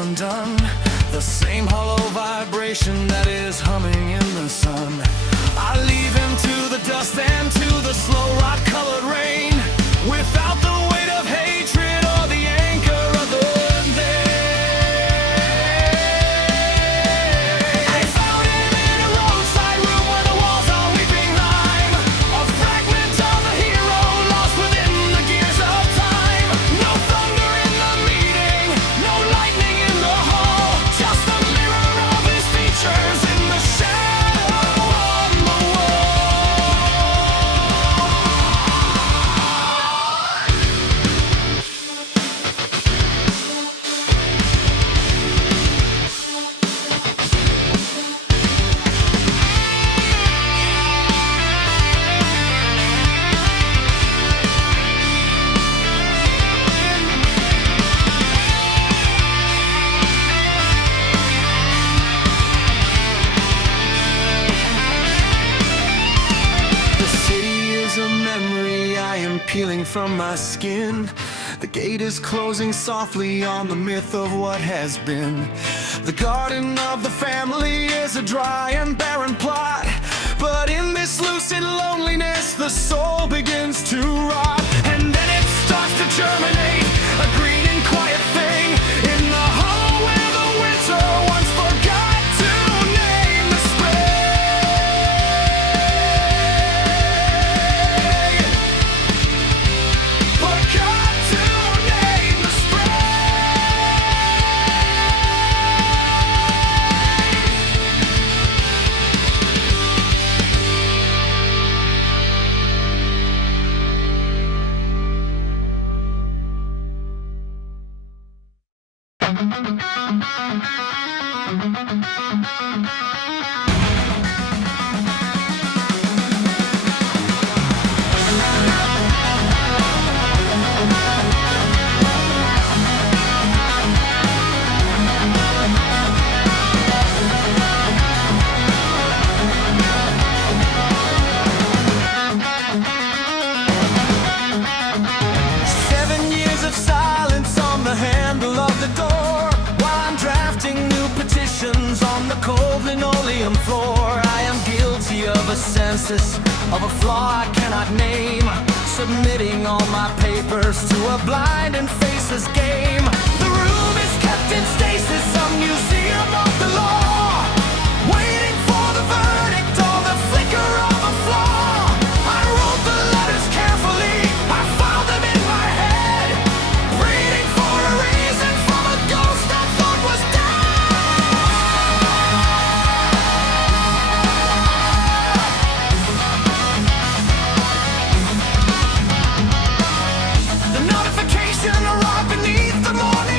undone. The same hollow vibration that is humming in the sun. I leave him to the dust and to the slow rock-colored rain, without the weight of hatred or the anchor of the day. I found him in a roadside room where the walls are weeping lime, a fragment of a hero lost within the gears of time. No thunder in the meeting, no lightning in the hall, just a mirror of his features in the shadow on the wall. The city is a memory I am peeling from my skin. The gate is closing softly on the myth of what has been. The garden of the family is a dry and barren plot, but in this lucid loneliness the soul begins to rot. And then it starts to germinate, a green and quiet thing, in the hollow where the winter once forgot to name the spring. Forgot to name the linoleum floor. I am guilty of a census, of a flaw I cannot name, submitting all my papers to a blind and faceless game. The room is kept in stasis, some museum of the law, waiting for the verdict or the flicker of a flaw. I wrote the letters carefully, I found them in my head, waiting for a reason from a ghost I thought was dead. The notification arrived beneath the morning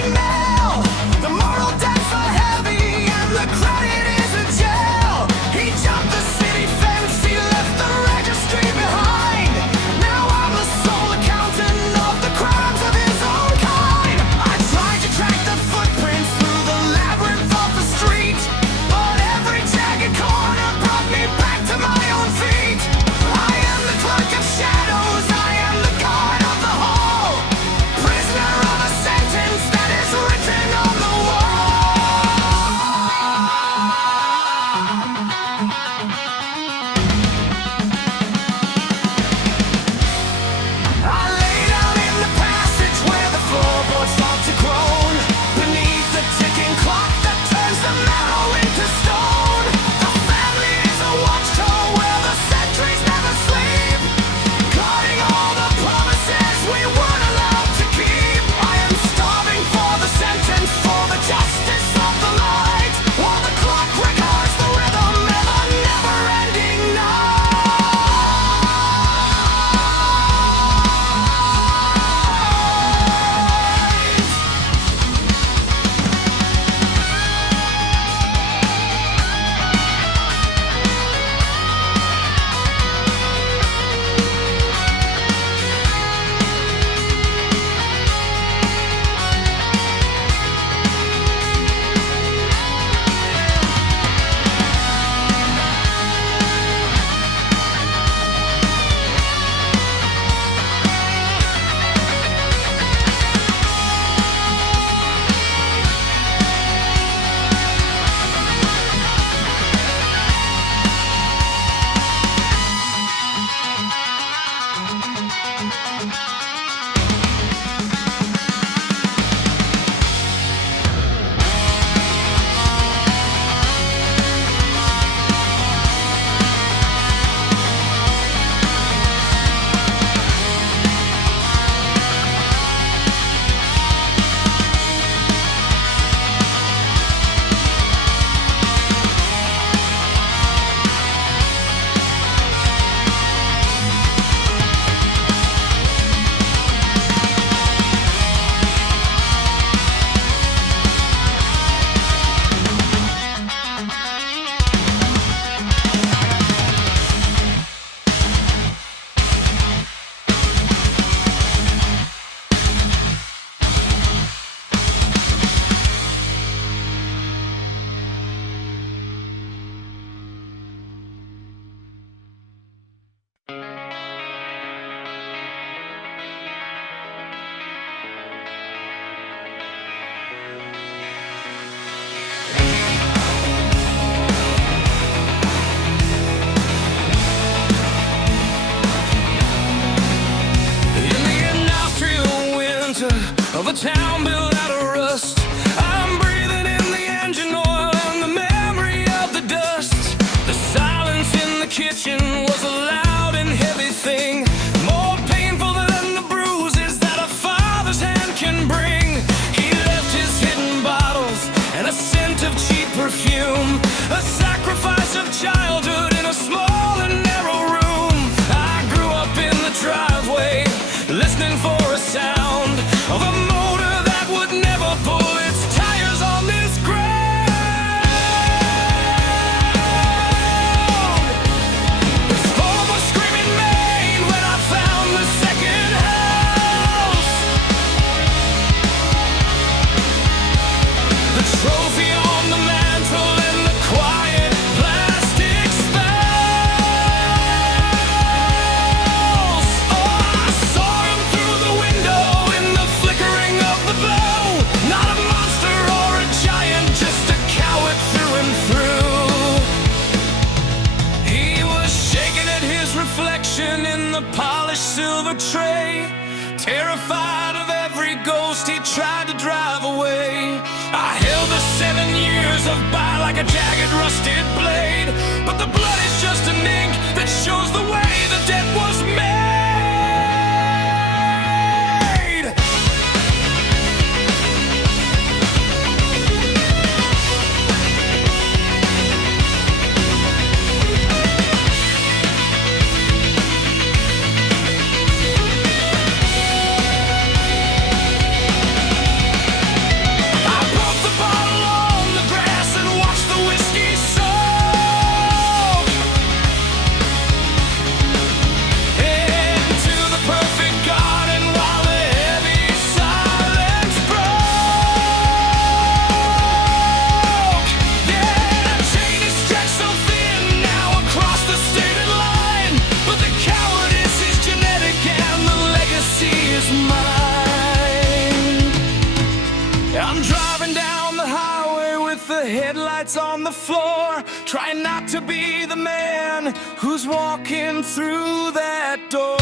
years of by like a jagged rusted blade. But the blood is just an ink that shows the way the debt was made. I'm driving down the highway with the headlights on the floor, trying not to be the man who's walking through that door.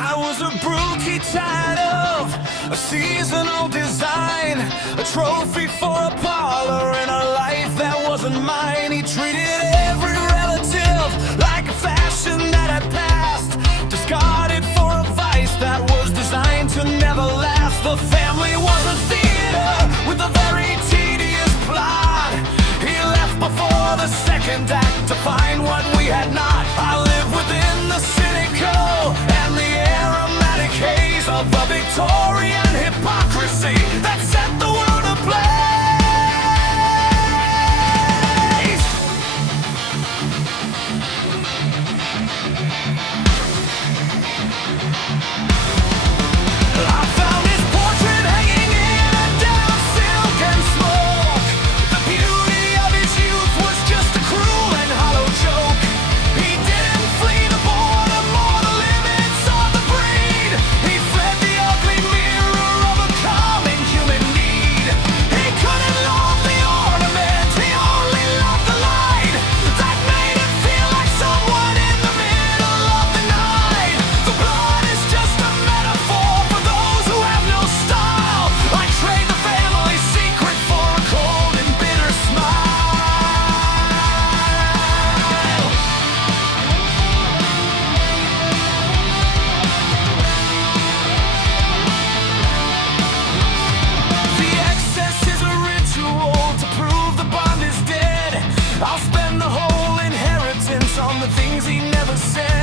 I was a brookie tired of a seasonal design, a trophy for a parlor in a life that wasn't mine. He treated every relative like a fashion that had passed, discarded for a vice that was designed to never last. The family was a theater with a very tedious plot. He left before the second act to find what we had not. I live within the cynical and the aromatic haze of a Victorian hypocrisy that set the world ablaze. I found his portrait hanging in a damp silk and smoke. The beauty of his youth was just a cruel and hollow joke. He didn't flee the boredom or the limits of the breed. He fled the ugly mirror of a common human need. He couldn't love the ornament, he only loved the light that made him feel like someone in the middle of the night. The blood is just a metaphor for those who have no style. I trade the family secret for a cold and bitter smile. The excess is a ritual to prove the bond is dead. I'll spend the whole inheritance on the things he never said.